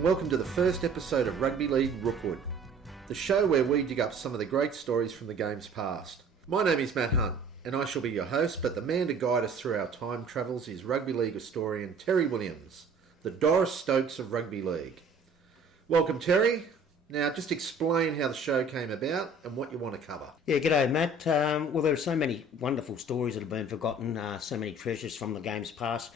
and welcome to the first episode of Rugby League Rookwood, the show where we dig up some of the great stories from the game's past. My name is Matt Hunt, and I shall be your host, but the man to guide us through our time travels is Rugby League historian Terry Williams, the Doris Stokes of Rugby League. Welcome, Terry. Now, just explain how the show came about and what you want to cover. Yeah, g'day, Matt. Well, there are so many wonderful stories that have been forgotten, so many treasures from the game's past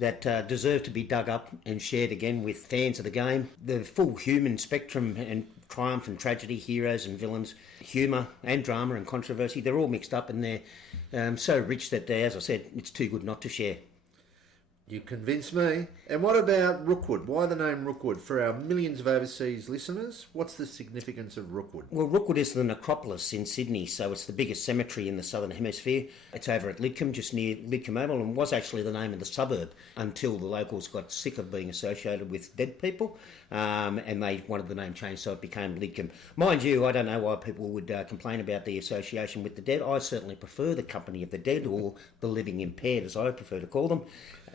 that deserve to be dug up and shared again with fans of the game. The full human spectrum and triumph and tragedy, heroes and villains, humour and drama and controversy, they're all mixed up and they're so rich that, as I said, it's too good not to share. You convince me. And what about Rookwood? Why the name Rookwood? For our millions of overseas listeners, what's the significance of Rookwood? Well, Rookwood is the necropolis in Sydney, so it's the biggest cemetery in the southern hemisphere. It's over at Lidcombe, just near Lidcombe Oval, and was actually the name of the suburb until the locals got sick of being associated with dead people, and they wanted the name changed, so it became Lidcombe. Mind you, I don't know why people would complain about the association with the dead. I certainly prefer the company of the dead, or the living impaired, as I prefer to call them,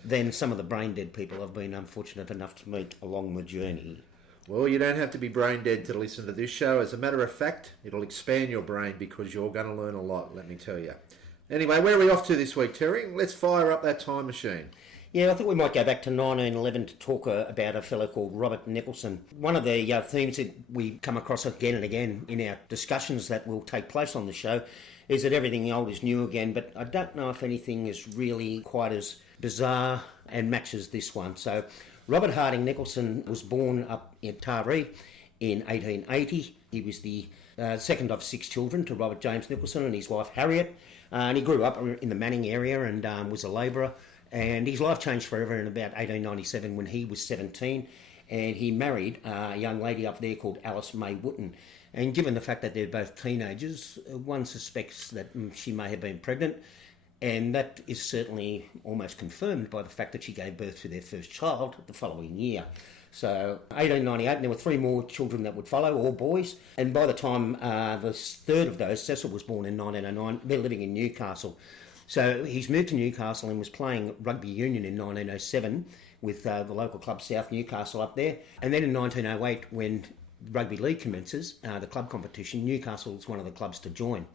than some of the brain-dead people I've been unfortunate enough to meet along the journey. Well, you don't have to be brain-dead to listen to this show. As a matter of fact, it'll expand your brain because you're going to learn a lot, let me tell you. Anyway, where are we off to this week, Terry? Let's fire up that time machine. Yeah, I thought we might go back to 1911 to talk about a fellow called Robert Nicholson. One of the themes that we come across again and again in our discussions that will take place on the show is that everything old is new again, but I don't know if anything is really quite as bizarre and matches this one. So Robert Harding Nicholson was born up in Taree in 1880. He was the second of 6 children to Robert James Nicholson and his wife Harriet, and he grew up in the Manning area and was a labourer, and his life changed forever in about 1897 when he was 17, and he married a young lady up there called Alice May Wootton. And given the fact that they're both teenagers, one suspects that she may have been pregnant, and that is certainly almost confirmed by the fact that she gave birth to their first child the following year. So 1898, and there were 3 more children that would follow, all boys. And by the time the third of those, Cecil, was born in 1909, they're living in Newcastle. So he's moved to Newcastle and was playing rugby union in 1907 with the local club South Newcastle up there. And then in 1908, when rugby league commences, the club competition, Newcastle is one of the clubs to join.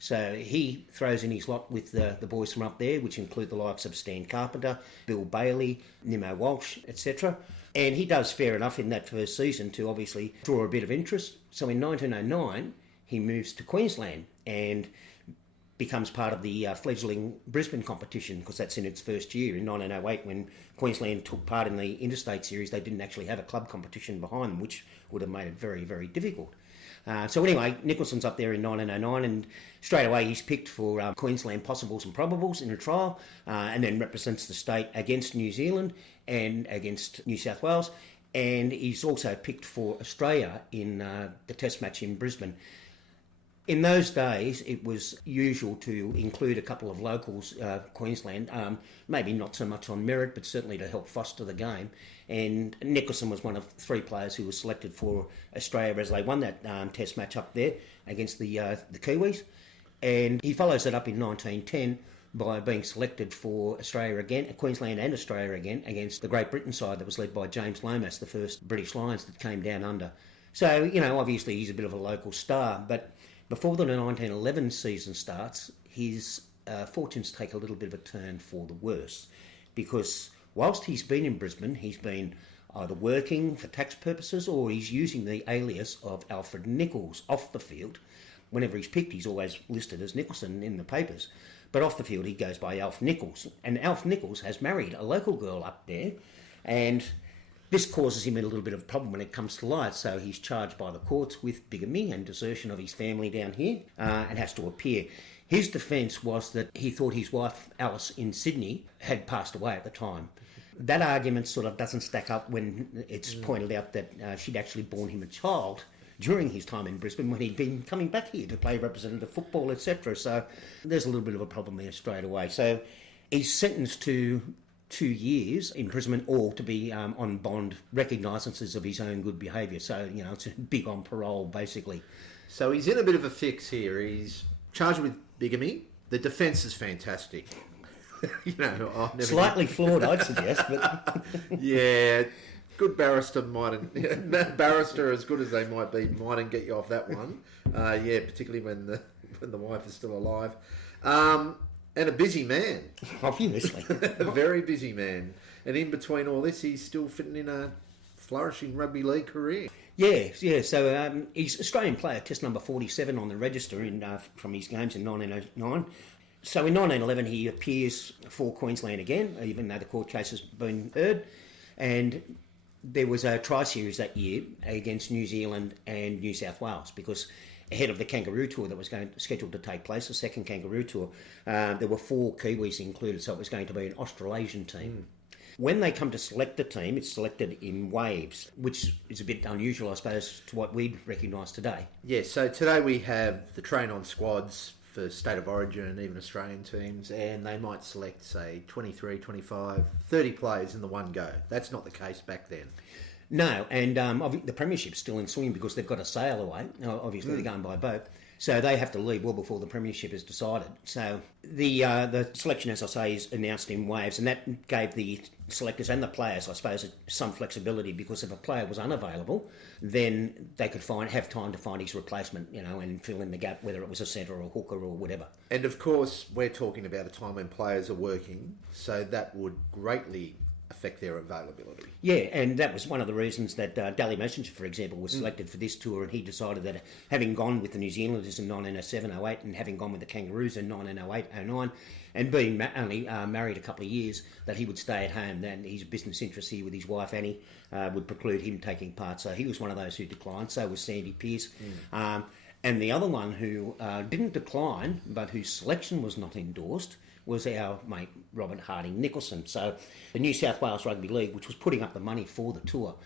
So he throws in his lot with the boys from up there, which include the likes of Stan Carpenter, Bill Bailey, Nimmo Walsh, etc. And he does fair enough in that first season to obviously draw a bit of interest. So in 1909, he moves to Queensland and becomes part of the fledgling Brisbane competition, because that's in its first year. In 1908, when Queensland took part in the Interstate Series, they didn't actually have a club competition behind them, which would have made it very, very difficult. So anyway, Nicholson's up there in 1909, and straight away he's picked for Queensland possibles and probables in a trial, and then represents the state against New Zealand and against New South Wales, and he's also picked for Australia in the test match in Brisbane. In those days, it was usual to include a couple of locals, Queensland, maybe not so much on merit, but certainly to help foster the game. And Nicholson was one of 3 players who was selected for Australia as they won that test match up there against the Kiwis. And he follows it up in 1910 by being selected for Australia again, Queensland and Australia again, against the Great Britain side that was led by James Lomas, the first British Lions that came down under. So, obviously he's a bit of a local star, but before the 1911 season starts, his fortunes take a little bit of a turn for the worse, because whilst he's been in Brisbane, he's been either working for tax purposes or he's using the alias of Alfred Nichols off the field. Whenever he's picked, he's always listed as Nicholson in the papers, but off the field he goes by Alf Nichols. And Alf Nichols has married a local girl up there, and this causes him a little bit of a problem when it comes to light, so he's charged by the courts with bigamy and desertion of his family down here, and has to appear. His defence was that he thought his wife, Alice, in Sydney, had passed away at the time. That argument sort of doesn't stack up when it's pointed out that she'd actually borne him a child during his time in Brisbane when he'd been coming back here to play representative football, etc. So there's a little bit of a problem there straight away. So he's sentenced to 2 years imprisonment, or to be on bond recognisances of his own good behaviour. So, it's big on parole, basically. So he's in a bit of a fix here. He's charged with bigamy. The defence is fantastic. Slightly flawed, I'd suggest. But yeah, Good barrister barrister as good as they might be, mightn't get you off that one. Particularly when the wife is still alive. And a busy man. Obviously. A very busy man. And in between all this, he's still fitting in a flourishing rugby league career. Yeah. So he's Australian player, test number 47 on the register from his games in 1909. So in 1911, he appears for Queensland again, even though the court case has been heard. And there was a tri-series that year against New Zealand and New South Wales because ahead of the Kangaroo Tour that was scheduled to take place, the second Kangaroo Tour, there were 4 Kiwis included, so it was going to be an Australasian team. When they come to select the team, it's selected in waves, which is a bit unusual, I suppose, to what we'd recognise today. Yeah, so today we have the train-on squads for State of Origin and even Australian teams, and they might select, say, 23, 25, 30 players in the one go. That's not the case back then. No, and the Premiership's still in swing because they've got to sail away. Obviously, they're going by boat. So they have to leave well before the Premiership is decided. So the selection, as I say, is announced in waves, and that gave the selectors and the players, I suppose, some flexibility because if a player was unavailable, then they could have time to find his replacement, and fill in the gap, whether it was a centre or a hooker or whatever. And of course, we're talking about a time when players are working, so that would greatly affect their availability. Yeah, and that was one of the reasons that Daly Messenger, for example, was selected for this tour, and he decided that having gone with the New Zealanders in 1907-08 and having gone with the Kangaroos in 1908-09 and being only married a couple of years, that he would stay at home. Then his business interests here with his wife Annie would preclude him taking part. So he was one of those who declined. So was Sandy Pearce. And the other one who didn't decline, but whose selection was not endorsed, was our mate Robert Harding Nicholson. So the New South Wales Rugby League, which was putting up the money for the tour,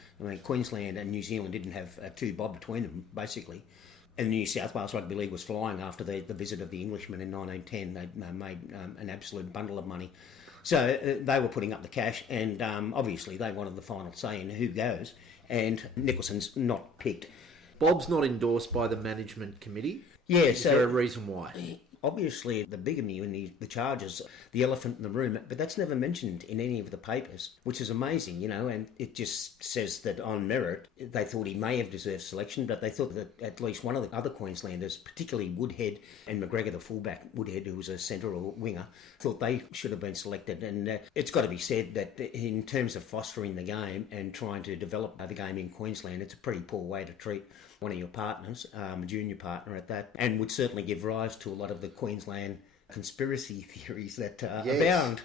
Queensland and New Zealand didn't have two bob between them, basically. And the New South Wales Rugby League was flying after the visit of the Englishmen in 1910. They made an absolute bundle of money. So they were putting up the cash, and obviously they wanted the final say in who goes, and Nicholson's not picked. Bob's not endorsed by the management committee? Yeah, Is there a reason why? Obviously, the bigamy and the charges, the elephant in the room, but that's never mentioned in any of the papers, which is amazing, and it just says that on merit, they thought he may have deserved selection, but they thought that at least one of the other Queenslanders, particularly Woodhead and McGregor, the fullback, Woodhead, who was a centre or winger, thought they should have been selected. And it's got to be said that in terms of fostering the game and trying to develop the game in Queensland, it's a pretty poor way to treat one of your partners, a junior partner at that, and would certainly give rise to a lot of the Queensland conspiracy theories that abound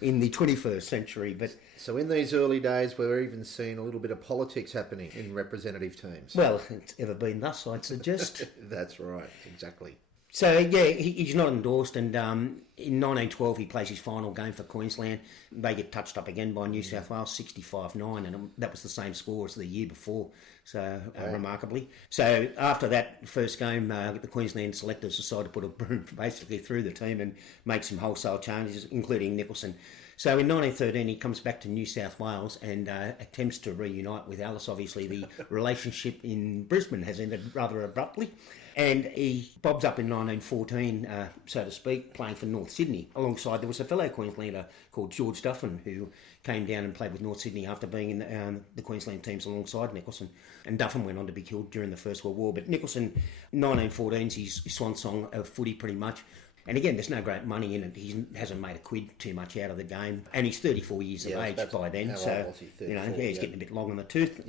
in the 21st century. But so in these early days, we're even seeing a little bit of politics happening in representative teams. Well, it's ever been thus, I'd suggest. That's right, exactly. So, yeah, he's not endorsed, and in 1912 he plays his final game for Queensland. They get touched up again by New South Wales, 65-9, and that was the same score as the year before, so remarkably. So after that first game, the Queensland selectors decided to put a broom basically through the team and make some wholesale changes, including Nicholson. So in 1913 he comes back to New South Wales and attempts to reunite with Alice. Obviously the relationship in Brisbane has ended rather abruptly. And he bobs up in 1914, so to speak, playing for North Sydney. Alongside, there was a fellow Queenslander called George Duffin who came down and played with North Sydney after being in the Queensland teams alongside Nicholson. And Duffin went on to be killed during the First World War. But Nicholson, 1914's his swan song of footy pretty much. And again, there's no great money in it. He hasn't made a quid too much out of the game. And he's 34 years of age by then. So, he's getting a bit long on the tooth,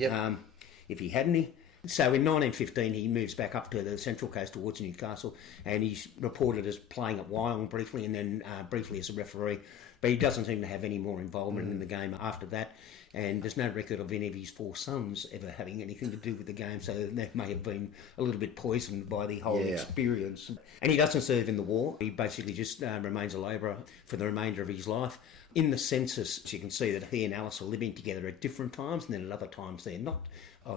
if he had any. So in 1915 he moves back up to the Central Coast towards Newcastle, and he's reported as playing at Wyong briefly and then briefly as a referee, but he doesn't seem to have any more involvement in the game after that, and there's no record of any of his four sons ever having anything to do with the game, so they may have been a little bit poisoned by the whole experience. And he doesn't serve in the war. He basically just remains a labourer for the remainder of his life. In the census, you can see that he and Alice are living together at different times, and then at other times they're not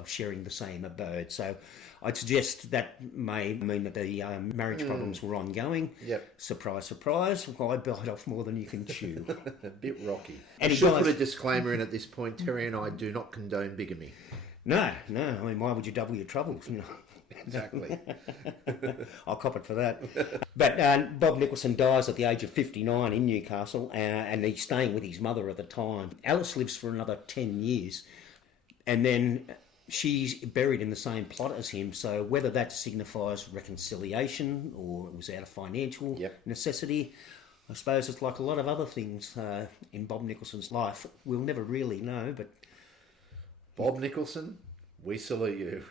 sharing the same abode. So I'd suggest that may mean that the marriage problems were ongoing. Yep. Surprise, surprise. I bite off more than you can chew. A bit rocky. And I should put a disclaimer in at this point. Terry and I do not condone bigamy. No. I mean, why would you double your troubles? Exactly. I'll cop it for that. But Bob Nicholson dies at the age of 59 in Newcastle, and he's staying with his mother at the time. Alice lives for another 10 years. And then she's buried in the same plot as him, so whether that signifies reconciliation or it was out of financial necessity, I suppose it's like a lot of other things in Bob Nicholson's life. We'll never really know, but... Bob Nicholson, we salute you.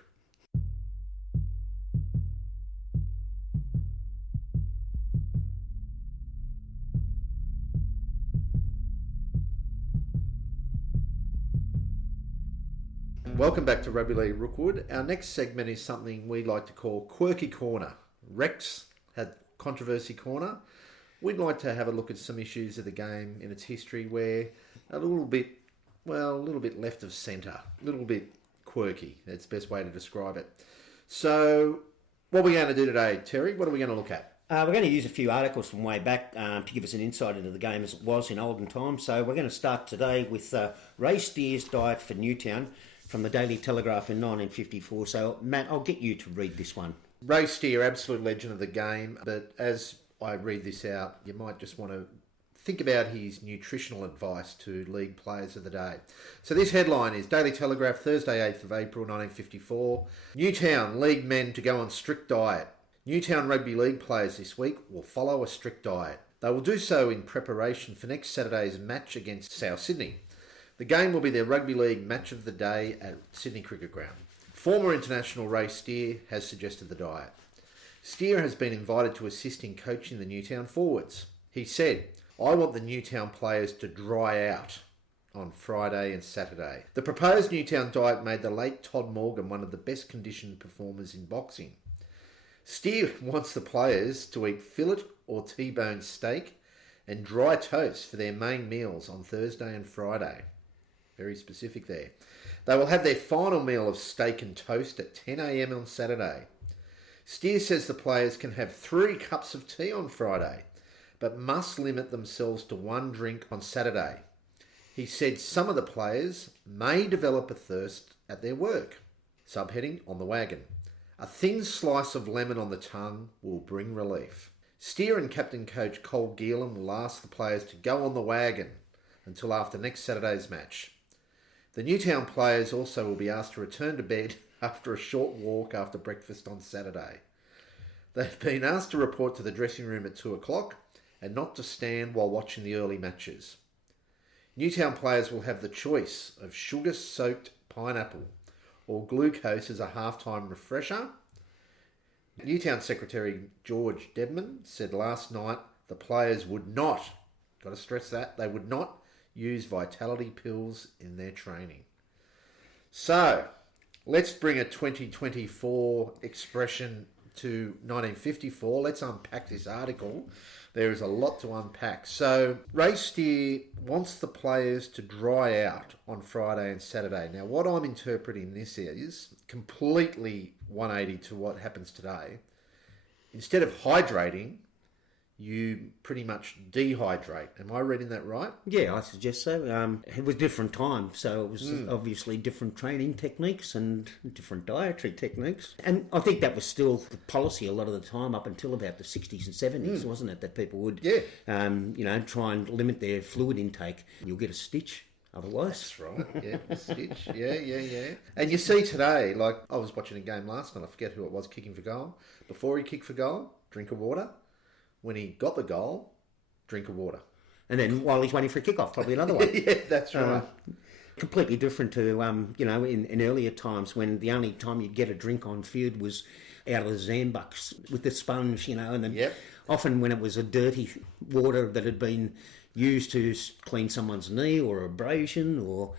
Welcome back to Rugby League Rookwood. Our next segment is something we like to call Quirky Corner. Rex had Controversy Corner. We'd like to have a look at some issues of the game in its history where a little bit left of centre, a little bit quirky. That's the best way to describe it. So, what are we going to do today, Terry? What are we going to look at? We're going to use a few articles from way back to give us an insight into the game as it was in olden times. So we're going to start today with Ray Stehr's diet for Newtown from the Daily Telegraph in 1954. So, Matt, I'll get you to read this one. Ray Stehr, absolute legend of the game, but as I read this out, you might just want to think about his nutritional advice to league players of the day. So this headline is Daily Telegraph, Thursday 8th of April 1954. Newtown league men to go on strict diet. Newtown Rugby League players this week will follow a strict diet. They will do so in preparation for next Saturday's match against South Sydney. The game will be their Rugby League match of the day at Sydney Cricket Ground. Former international Ray Stehr has suggested the diet. Stehr has been invited to assist in coaching the Newtown forwards. He said, "I want the Newtown players to dry out on Friday and Saturday." The proposed Newtown diet made the late Todd Morgan one of the best conditioned performers in boxing. Stehr wants the players to eat fillet or T-bone steak and dry toast for their main meals on Thursday and Friday. Very specific there. They will have their final meal of steak and toast at 10 a.m. on Saturday. Stehr says the players can have 3 cups of tea on Friday, but must limit themselves to 1 drink on Saturday. He said some of the players may develop a thirst at their work. Subheading, on the wagon. A thin slice of lemon on the tongue will bring relief. Stehr and captain coach Cole Geelan will ask the players to go on the wagon until after next Saturday's match. The Newtown players also will be asked to return to bed after a short walk after breakfast on Saturday. They've been asked to report to the dressing room at 2 o'clock and not to stand while watching the early matches. Newtown players will have the choice of sugar-soaked pineapple or glucose as a halftime refresher. Newtown Secretary George Debman said last night the players would not, got to stress that, they would not use vitality pills in their training. So, let's bring a 2024 expression to 1954. Let's unpack this article. There is a lot to unpack. So, Ray Stehr wants the players to dry out on Friday and Saturday. Now, what I'm interpreting this is completely 180 to what happens today. Instead of hydrating, you pretty much dehydrate. Am I reading that right? Yeah, I suggest so. It was different times, so it was obviously different training techniques and different dietary techniques. And I think that was still the policy a lot of the time up until about the 60s and 70s, wasn't it? That people would, try and limit their fluid intake. You'll get a stitch otherwise. That's right, yeah, a stitch. Yeah. And you see today, like I was watching a game last night, I forget who it was kicking for goal. Before he kicked for goal, drink of water. When he got the goal, drink of water. And then while he's waiting for a kickoff, probably another one. Yeah, that's right. Completely different to, in earlier times when the only time you'd get a drink on field was out of the Zambucks with the sponge, and then often when it was a dirty water that had been used to clean someone's knee or abrasion or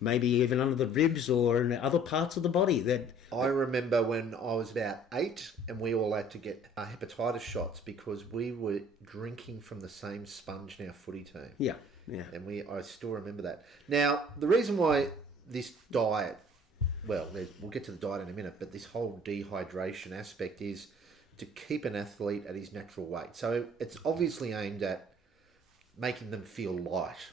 maybe even under the ribs or in other parts of the body. That I remember when I was about 8 and we all had to get hepatitis shots because we were drinking from the same sponge in our footy team. Yeah. And I still remember that. Now, the reason why this diet, we'll get to the diet in a minute, but this whole dehydration aspect is to keep an athlete at his natural weight. So it's obviously aimed at making them feel light.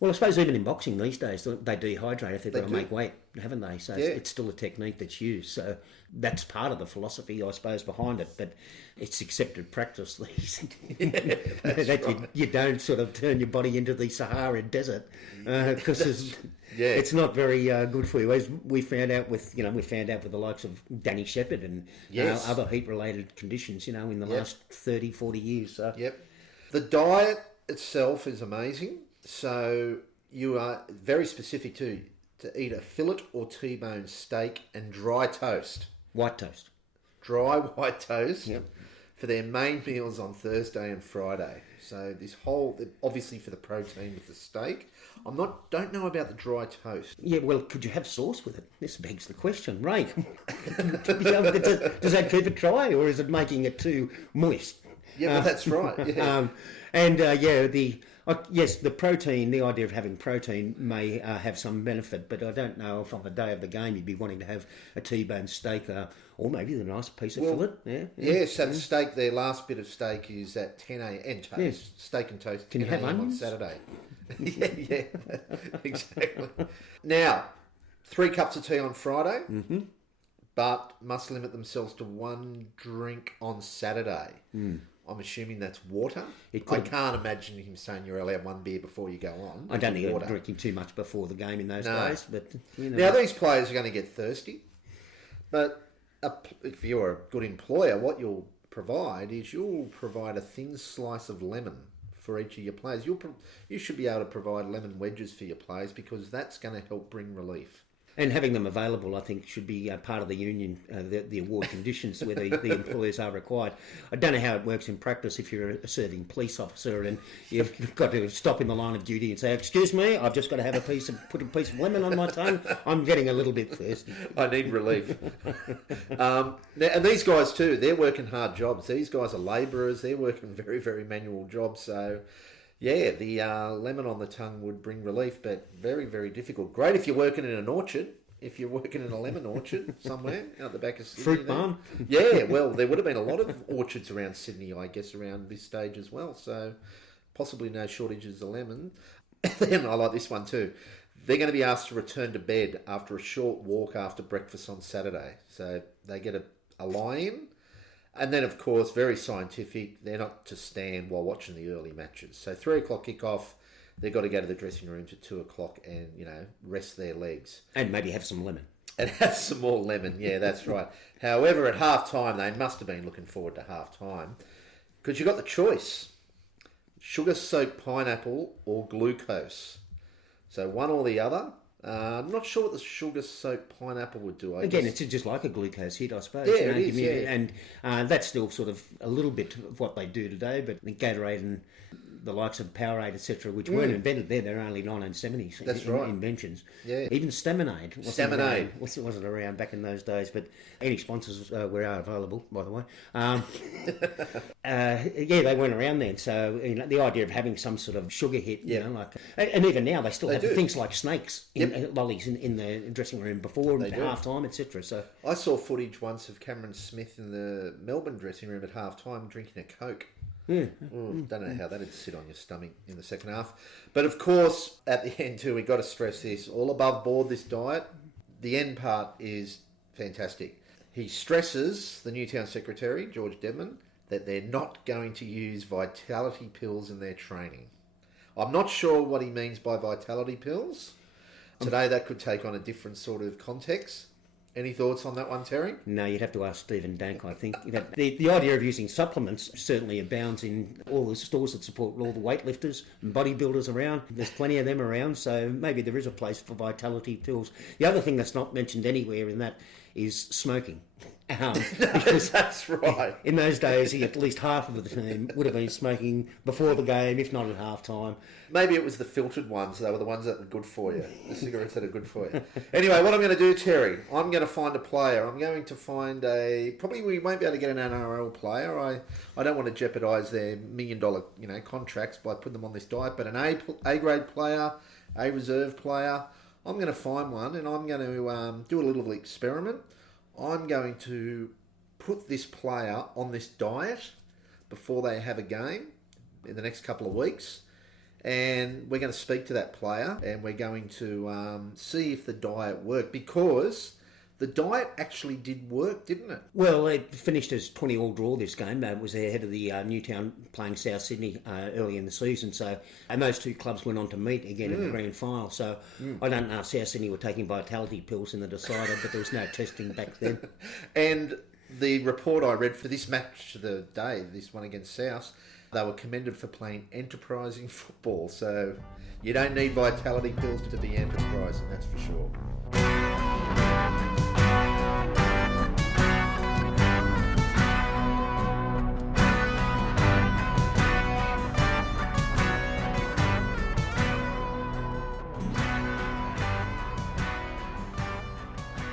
Well, I suppose even in boxing these days, they dehydrate if they've got to do. make weight, haven't they? So Yeah. it's still a technique that's used. So that's part of the philosophy, I suppose, behind it. But it's accepted practice these that you don't sort of turn your body into the Sahara Desert because it's not very good for you. As we found out with the likes of Danny Shepherd and other heat-related conditions, in the last 30, 40 years. So. Yep. The diet itself is amazing. So you are very specific to eat a fillet or T-bone steak and dry toast. White toast. Dry white toast for their main meals on Thursday and Friday. So this whole, obviously for the protein with the steak. Don't know about the dry toast. Yeah, well, could you have sauce with it? This begs the question, Ray. Does that keep it dry, or is it making it too moist? Yeah, well, that's right. Yeah. Yes, the protein, the idea of having protein may have some benefit, but I don't know if on the day of the game you'd be wanting to have a T-bone steak or maybe a nice piece of fillet. So the steak, their last bit of steak is at 10 a.m. and toast. Yes. Steak and toast, 10 a.m. on Saturday. yeah, exactly. Now, 3 cups of tea on Friday, but must limit themselves to 1 drink on Saturday. I'm assuming that's water. I can't imagine him saying you're allowed 1 beer before you go on. I don't think you're drinking too much before the game in those days. But Now, these players are going to get thirsty. But if you're a good employer, what you'll provide is you'll provide a thin slice of lemon for each of your players. You should be able to provide lemon wedges for your players because that's going to help bring relief. And having them available, I think, should be part of the union, the award conditions where the employers are required. I don't know how it works in practice if you're a serving police officer and you've got to stop in the line of duty and say, "Excuse me, I've just got to have put a piece of lemon on my tongue. I'm getting a little bit thirsty. I need relief." And these guys too, they're working hard jobs. These guys are labourers. They're working very, very manual jobs. So. Yeah, the lemon on the tongue would bring relief, but very, very difficult. Great if you're working in an orchard, if you're working in a lemon orchard somewhere out the back of Sydney. Fruit barn. Yeah, well, there would have been a lot of orchards around Sydney, I guess, around this stage as well. So possibly no shortages of lemon. Then I like this one too. They're going to be asked to return to bed after a short walk after breakfast on Saturday. So they get a lie-in. And then, of course, very scientific, they're not to stand while watching the early matches. So 3 o'clock kickoff, they've got to go to the dressing rooms at 2 o'clock and, rest their legs. And maybe have some lemon. And have some more lemon, yeah, that's right. However, at half-time, they must have been looking forward to half-time because you got the choice. Sugar-soaked pineapple or glucose. So one or the other. I'm not sure what the sugar-soaked pineapple would do. Again, it's just like a glucose hit, I suppose. Yeah, it is, yeah. And that's still sort of a little bit of what they do today, but the Gatorade and the likes of Powerade, etc., which weren't invented there, they're only 1970s That's right. inventions. Yeah. Even Staminade wasn't around back in those days, but any sponsors were available, by the way. They weren't around then, so the idea of having some sort of sugar hit, and even now they still have things like snakes, lollies in the dressing room before and half time, etc. So I saw footage once of Cameron Smith in the Melbourne dressing room at half time drinking a Coke. Don't know how that'd sit on your stomach in the second half. But of course, at the end too, we've got to stress this. All above board, this diet, the end part is fantastic. He stresses, the Newtown Secretary, George Dedman, that they're not going to use vitality pills in their training. I'm not sure what he means by vitality pills. Today that could take on a different sort of context. Any thoughts on that one, Terry? No, you'd have to ask Stephen Dank, I think. The idea of using supplements certainly abounds in all the stores that support all the weightlifters and bodybuilders around. There's plenty of them around, so maybe there is a place for vitality pills. The other thing that's not mentioned anywhere in that is smoking. That's right. In those days, at least half of the team would have been smoking before the game, if not at half time. Maybe it was the filtered ones. They were the ones that were good for you. The cigarettes that are good for you. Anyway, what I'm going to do, Terry, I'm going to find a player. I'm going to find probably we won't be able to get an NRL player. I don't want to jeopardise their $1 million contracts by putting them on this diet, but an A-grade player, a reserve player, I'm going to find one and I'm going to do a little experiment. I'm going to put this player on this diet before they have a game in the next couple of weeks. And we're going to speak to that player, and we're going to see if the diet worked, because the diet actually did work, didn't it? Well, it finished as 20-all draw this game. It was ahead of the Newtown playing South Sydney early in the season. And those two clubs went on to meet again in the grand final. So I don't know if South Sydney were taking vitality pills in the decider, but there was no testing back then. And the report I read for this match of the day, this one against South, they were commended for playing enterprising football. So you don't need vitality pills to be enterprising, that's for sure.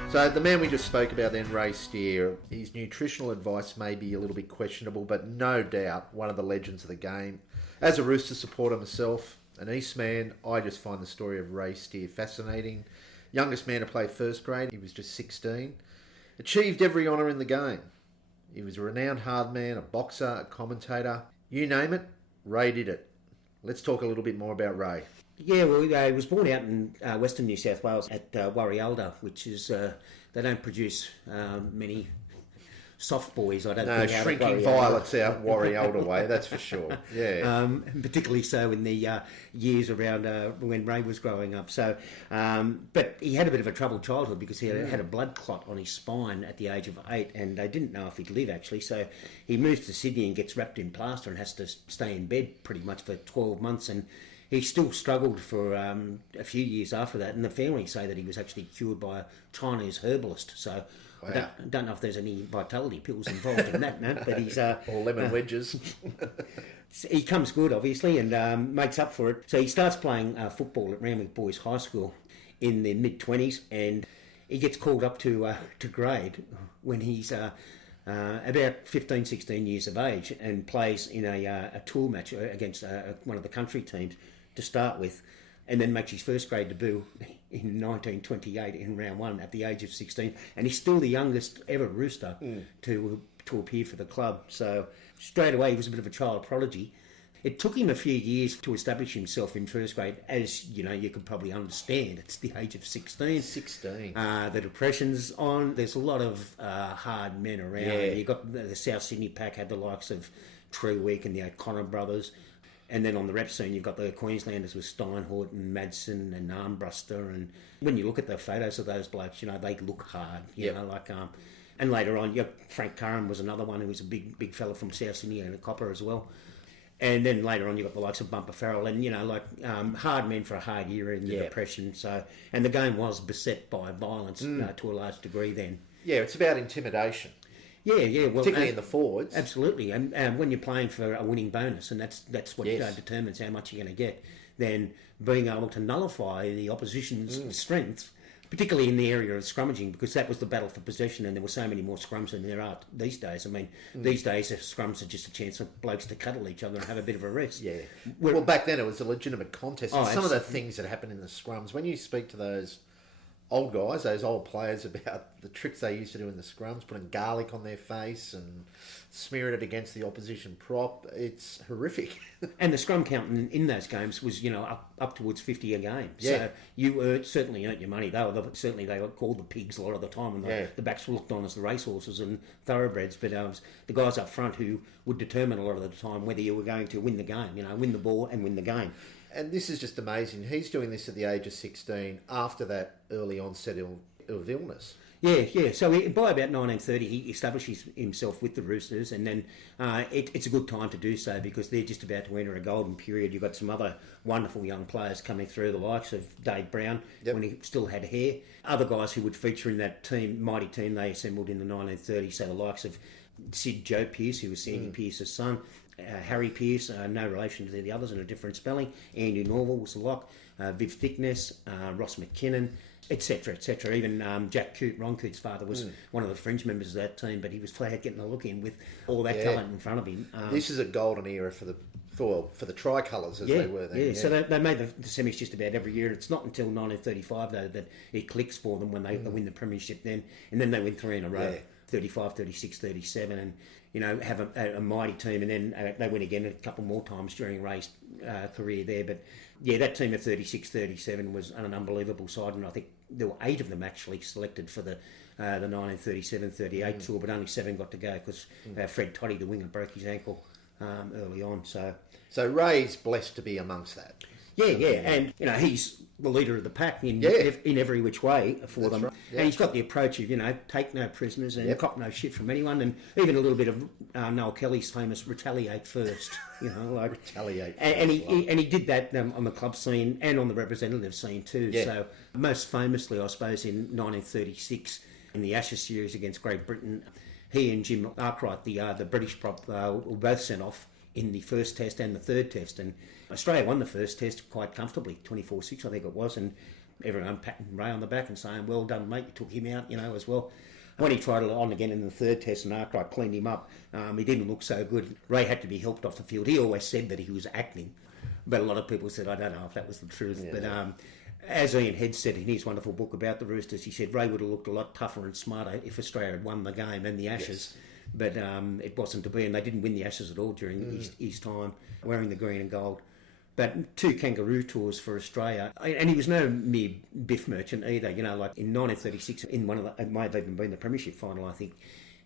So the man we just spoke about then, Ray Stehr, his nutritional advice may be a little bit questionable, but no doubt one of the legends of the game. As a Rooster supporter myself, an Eastman, I just find the story of Ray Stehr fascinating. Youngest man to play first grade, he was just 16. Achieved every honour in the game. He was a renowned hard man, a boxer, a commentator. You name it, Ray did it. Let's talk a little bit more about Ray. Yeah, well, he was born out in Western New South Wales at Warrialda, which is, they don't produce many soft boys, I don't think. No, shrinking violets out Warrialda way, that's for sure. Yeah. Particularly so in the years around when Ray was growing up. So, but he had a bit of a troubled childhood because he had a blood clot on his spine at the age of 8, and they didn't know if he'd live actually. So he moves to Sydney and gets wrapped in plaster and has to stay in bed pretty much for 12 months. And he still struggled for a few years after that, and the family say that he was actually cured by a Chinese herbalist. So wow. I don't know if there's any vitality pills involved in that, man, but he's... or lemon wedges. He comes good, obviously, and makes up for it. So he starts playing football at Randwick Boys High School in the mid-20s, and he gets called up to grade when he's... about 15, 16 years of age, and plays in a tour match against one of the country teams to start with, and then makes his first grade debut in 1928 in round 1 at the age of 16, and he's still the youngest ever Rooster to appear for the club. So straight away he was a bit of a child prodigy. It took him a few years to establish himself in first grade, as you know, you could probably understand. It's the age of 16. 16. The depression's on. There's a lot of hard men around. Yeah. You got the South Sydney pack had the likes of Treweek and the O'Connor brothers. And then on the rep scene, you've got the Queenslanders with Steinhort and Madsen and Armbruster. And when you look at the photos of those blokes, you know, they look hard. You know, like... and later on, Frank Curran was another one who was a big fella from South Sydney and a copper as well. And then later on, you've got the likes of Bumper Farrell and, you know, like hard men for a hard era in the depression. So, and the game was beset by violence to a large degree then. Yeah, it's about intimidation. Yeah. Well, particularly in the forwards. Absolutely. And when you're playing for a winning bonus, and that's what determines how much you're going to get, then being able to nullify the opposition's strengths, particularly in the area of scrummaging, because that was the battle for possession, and there were so many more scrums than there are these days. I mean, these days scrums are just a chance for blokes to cuddle each other and have a bit of a rest. Yeah. Well, back then it was a legitimate contest. And some of the things that happened in the scrums, when you speak to those old guys, those old players, about the tricks they used to do in the scrums, putting garlic on their face and smearing it against the opposition prop, it's horrific. And the scrum count in those games was, you know, up towards 50 a game. Yeah. So you certainly earned your money. They were called the pigs a lot of the time, and the backs were looked on as the racehorses and thoroughbreds. But the guys up front who would determine a lot of the time whether you were going to win the game, you know, win the ball and win the game. And this is just amazing. He's doing this at the age of 16 after that early onset of illness. Yeah. So by about 1930, he establishes himself with the Roosters, and then it's a good time to do so because they're just about to enter a golden period. You've got some other wonderful young players coming through, the likes of Dave Brown, when he still had hair. Other guys who would feature in that mighty team they assembled in the 1930s, so the likes of Sid Joe Pearce, who was Sandy Pearce's son, Harry Pearce, no relation to the others and a different spelling. Andy Norval was the lock. Viv Thickness, Ross McKinnon, etc., etc. Even Jack Coote, Ron Coote's father, was one of the fringe members of that team, but he was flat out getting a look in with all that talent in front of him. This is a golden era for the tricolours as they were then. Yeah, so they made the semis just about every year. It's not until 1935 though that it clicks for them when they win the premiership then, and then they win 3 in a row. 35, 36, 37, and, have a mighty team. And then they win again a couple more times during Ray's career there. But, yeah, that team of 36, 37 was an unbelievable side, and I think there were 8 of them actually selected for the 1937-38 tour, but only 7 got to go because Fred Toddy, the winger, broke his ankle early on. So Ray's blessed to be amongst that. Yeah, and he's the leader of the pack in every which way for them, right. And he's got the approach of take no prisoners and cop no shit from anyone, and even a little bit of Noel Kelly's famous retaliate first, retaliate. And he did that on the club scene and on the representative scene too. Yeah. So most famously, I suppose, in 1936 in the Ashes series against Great Britain, he and Jim Arkwright, the British prop, were both sent off in the first test and the third test, and Australia won the first test quite comfortably, 24-6 I think it was, and everyone patting Ray on the back and saying, well done mate, you took him out, as well. When he tried it on again in the third test and Arkwright cleaned him up, he didn't look so good. Ray had to be helped off the field. He always said that he was acting, but a lot of people said, I don't know if that was the truth. Yeah. But as Ian Head said in his wonderful book about the Roosters, he said Ray would have looked a lot tougher and smarter if Australia had won the game and the Ashes. Yes. But it wasn't to be, and they didn't win the Ashes at all during his time wearing the green and gold. But 2 kangaroo tours for Australia, and he was no mere biff merchant either. Like in 1936, in one of the, it might have even been the premiership final, I think,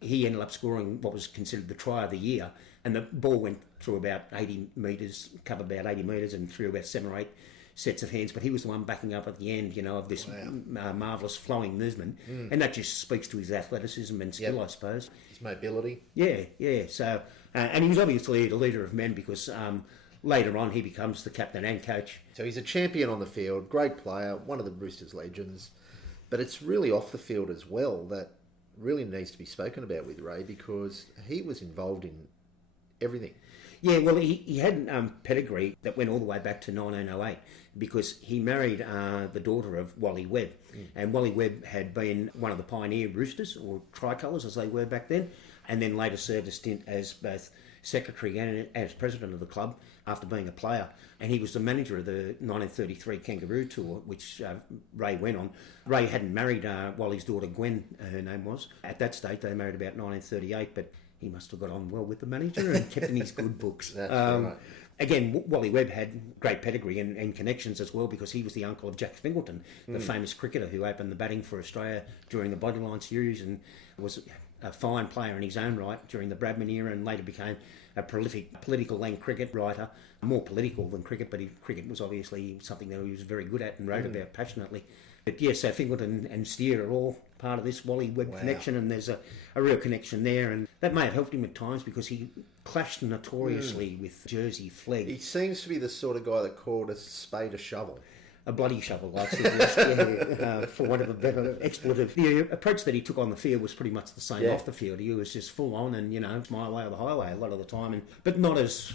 he ended up scoring what was considered the try of the year, and the ball went through about 80 metres, covered about 80 metres, and through about 7 or 8 sets of hands, but he was the one backing up at the end, of this marvellous flowing movement, and that just speaks to his athleticism and skill, I suppose. His mobility. Yeah. So, and he was obviously the leader of men because later on he becomes the captain and coach. So he's a champion on the field, great player, one of the Roosters legends, but it's really off the field as well that really needs to be spoken about with Ray because he was involved in everything. Yeah, well, he had pedigree that went all the way back to 1908 because he married the daughter of Wally Webb. And Wally Webb had been one of the pioneer Roosters, or tricolours as they were back then, and then later served a stint as both secretary and as president of the club after being a player. And he was the manager of the 1933 Kangaroo Tour, which Ray went on. Ray hadn't married Wally's daughter Gwen, her name was. At that stage, they married about 1938, but he must have got on well with the manager and kept in his good books. That's right. Again, Wally Webb had great pedigree and connections as well because he was the uncle of Jack Fingleton, the famous cricketer who opened the batting for Australia during the Bodyline series and was a fine player in his own right during the Bradman era and later became a prolific political and cricket writer, more political than cricket, but cricket was obviously something that he was very good at and wrote about passionately. But yeah, so Fingleton and Stehr are all part of this Wally Webb connection, and there's a real connection there, and that may have helped him at times because he clashed notoriously with Jersey Flegg. He seems to be the sort of guy that called a spade a shovel. A bloody shovel, I suggest, for want of a better expletive. The approach that he took on the field was pretty much the same off the field. He was just full on and, it's my way or the highway a lot of the time, but not as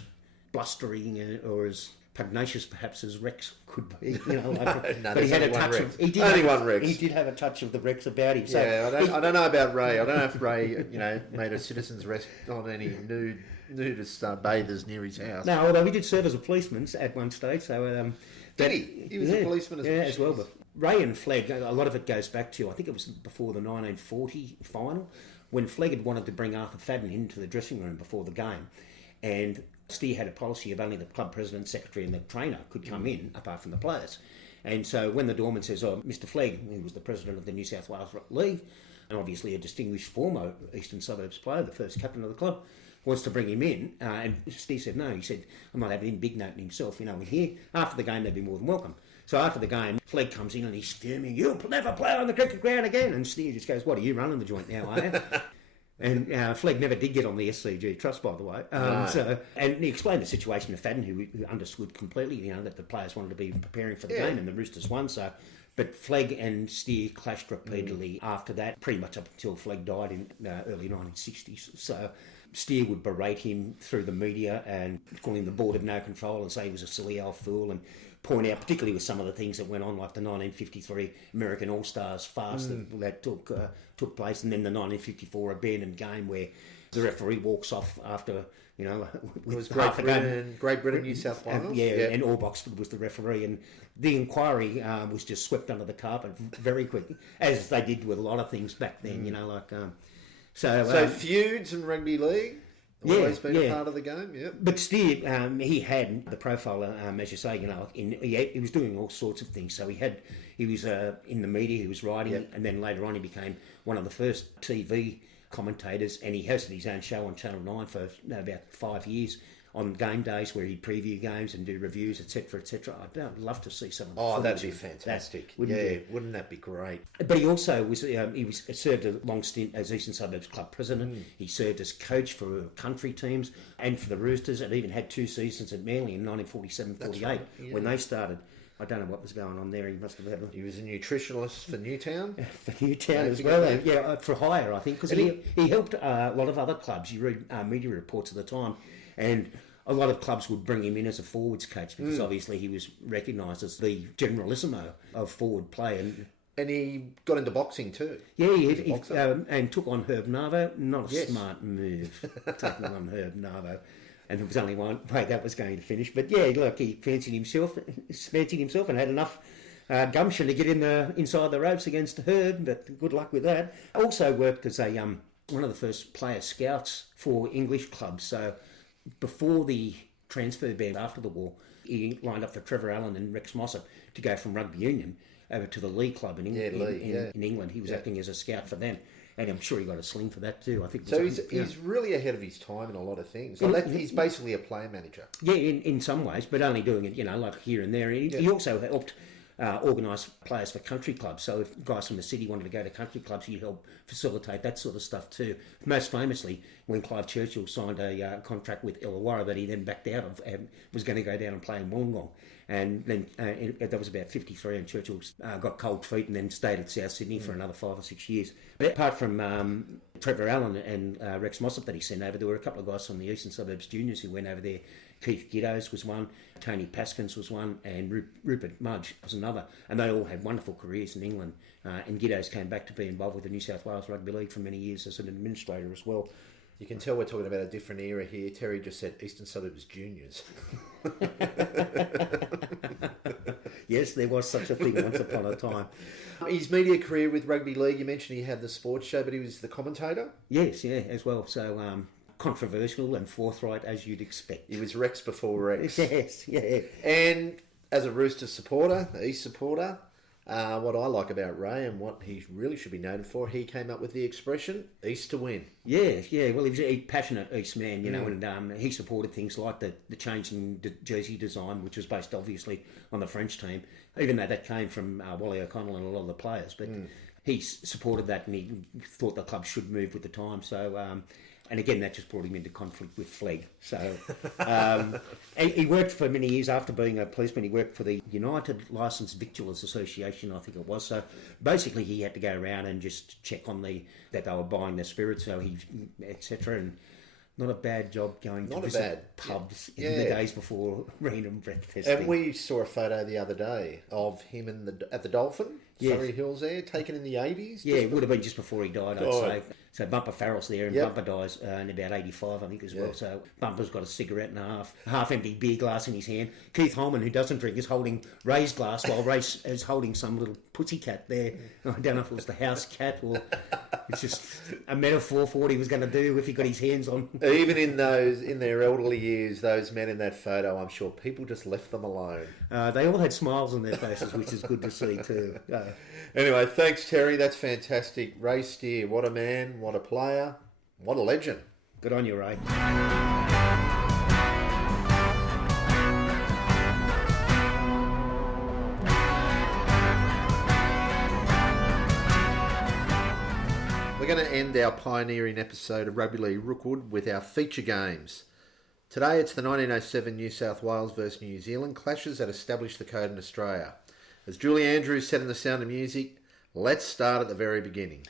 blustering or as pugnacious perhaps as Rex could be, but he had a touch of he did have a touch of the Rex about him. So I don't know about Ray. I don't know if Ray, made a citizen's arrest on any nudist bathers near his house. No, although he did serve as a policeman at one stage. So did he? He was a policeman as well. But Ray and Flegg, a lot of it goes back to I think it was before the 1940 final when Flegg had wanted to bring Arthur Fadden into the dressing room before the game, and Stehr had a policy of only the club president, secretary and the trainer could come in, apart from the players. And so when the doorman says, Mr. Flegg, who was the president of the New South Wales League, and obviously a distinguished former Eastern Suburbs player, the first captain of the club, wants to bring him in, and Stehr said no. He said, I'm not having him big noting himself, we're here. After the game, they'd be more than welcome. So after the game, Flegg comes in and he's sternly, you'll never play on the cricket ground again. And Stehr just goes, what, are you running the joint now, are you? And Flegg never did get on the SCG Trust, by the way. And he explained the situation to Fadden, who understood completely, that the players wanted to be preparing for the game, and the Roosters won. So, but Flegg and Stehr clashed repeatedly after that, pretty much up until Flegg died in early 1960s. So Stehr would berate him through the media and call him the board of no control and say he was a silly old fool and point out, particularly with some of the things that went on, like the 1953 American All-Stars fast that took place, and then the 1954 abandoned game where the referee walks off after, it was Great Britain, New South Wales. And All Boxford was the referee, and the inquiry was just swept under the carpet very quickly, as they did with a lot of things back then, So feuds and rugby league always been a part of the game. Yeah. But Stehr, he had the profile, as you say, he was doing all sorts of things. So he was in the media, he was writing, and then later on he became one of the first TV commentators, and he hosted his own show on Channel 9 for about 5 years on game days where he'd preview games and do reviews, etc., etc. I'd love to see some of the Oh, that'd be fantastic. Wouldn't that be great? But he also was served a long stint as Eastern Suburbs Club president. He served as coach for country teams and for the Roosters, and even had 2 seasons at Manly in 1947-48 right, when they started. I don't know what was going on there. He must have had. He was a nutritionist for Newtown. For Newtown as well, for hire, I think, because he helped a lot of other clubs. You read media reports at the time, and a lot of clubs would bring him in as a forwards coach because obviously he was recognised as the generalissimo of forward play. And he got into boxing too. Yeah, he and took on Herb Narvo. Not a smart move, taking on Herb Narvo. And there was only one way that was going to finish. But yeah, look, he fancied himself and had enough gumption to get inside the ropes against Herb, but good luck with that. Also worked as one of the first player scouts for English clubs. So before the transfer ban after the war, he lined up for Trevor Allen and Rex Mossop to go from rugby union over to the League Club in England. He was acting as a scout for them. And I'm sure he got a sling for that too. I think. So he's really ahead of his time in a lot of things. He's basically a player manager. Yeah, in some ways, but only doing it, like here and there. He also helped organise players for country clubs. So if guys from the city wanted to go to country clubs, he'd help facilitate that sort of stuff too. Most famously, when Clive Churchill signed a contract with Illawarra that he then backed out of and was going to go down and play in Wollongong. And then that was about 53, and Churchill got cold feet and then stayed at South Sydney for another 5 or 6 years. But apart from Trevor Allen and Rex Mossop that he sent over, there were a couple of guys from the Eastern Suburbs Juniors who went over there. Keith Giddos was one, Tony Paskins was one, and Rupert Mudge was another. And they all had wonderful careers in England. And Giddos came back to be involved with the New South Wales Rugby League for many years as an administrator as well. You can tell we're talking about a different era here. Terry just said Eastern Suburbs Juniors. Yes, there was such a thing once upon a time. His media career with Rugby League, you mentioned he had the sports show, but he was the commentator? Yes, as well. So controversial and forthright as you'd expect. He was Rex before Rex. Yes, yeah. And as a Roosters supporter, East supporter, what I like about Ray and what he really should be known for, he came up with the expression, East to win. Yeah. Well, he was a passionate East man, and he supported things like the change in jersey design, which was based obviously on the French team, even though that came from Wally O'Connell and a lot of the players. But he supported that, and he thought the club should move with the time. So, and again, that just brought him into conflict with Flegg. So he worked for many years after being a policeman. He worked for the United Licensed Victuallers Association, I think it was. So basically, he had to go around and just check on that they were buying their spirits, so etc. And not a bad job going to visit pubs in the days before random breath testing. And we saw a photo the other day of him at the Dolphin, Surrey Hills there, taken in the 80s. Yeah, it would have been just before he died, I'd say. So Bumper Farrell's there, and Bumper dies in about 85, I think, as well. So Bumper's got a cigarette and a half-empty beer glass in his hand. Keith Holman, who doesn't drink, is holding Ray's glass while Ray is holding some little pussycat there. I don't know if it was the house cat or it's just a metaphor for what he was going to do if he got his hands on. Even in their elderly years, those men in that photo, I'm sure people just left them alone. They all had smiles on their faces, which is good to see too. Anyway, thanks, Terry. That's fantastic. Ray Stehr, what a man, what a player, what a legend. Good on you, Ray. We're going to end our pioneering episode of Rugby League Rookwood with our feature games. Today it's the 1907 New South Wales versus New Zealand clashes that established the code in Australia. As Julie Andrews said in The Sound of Music, let's start at the very beginning.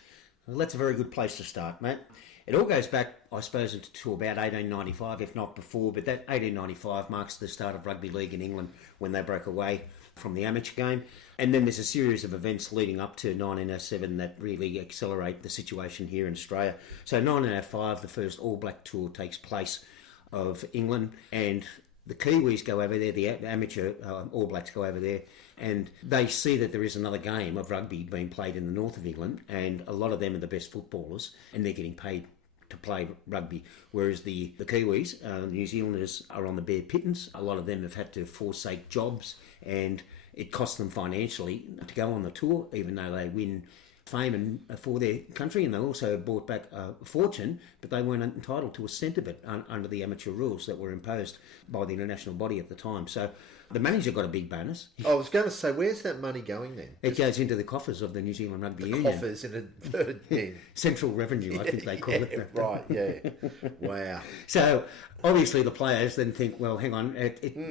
Well, that's a very good place to start, mate. It all goes back, I suppose, to about 1895, if not before, but that 1895 marks the start of rugby league in England when they broke away from the amateur game. And then there's a series of events leading up to 1907 that really accelerate the situation here in Australia. So 1905, the first All Black tour takes place of England, and The Kiwis go over there, the amateur All Blacks go over there, and they see that there is another game of rugby being played in the north of England, and a lot of them are the best footballers, and they're getting paid to play rugby, whereas the Kiwis, the New Zealanders, are on the bare pittance. A lot of them have had to forsake jobs, and it costs them financially to go on the tour, even though they win fame and for their country, and they also brought back a fortune, but they weren't entitled to a cent of it under the amateur rules that were imposed by the international body at the time. So the manager got a big bonus. I was going to say, where's that money going then? It goes into the coffers of the New Zealand Rugby Union. Coffers in inverted N. Central revenue, I think they call it. Right, yeah. Wow. So obviously the players then think, well, hang on,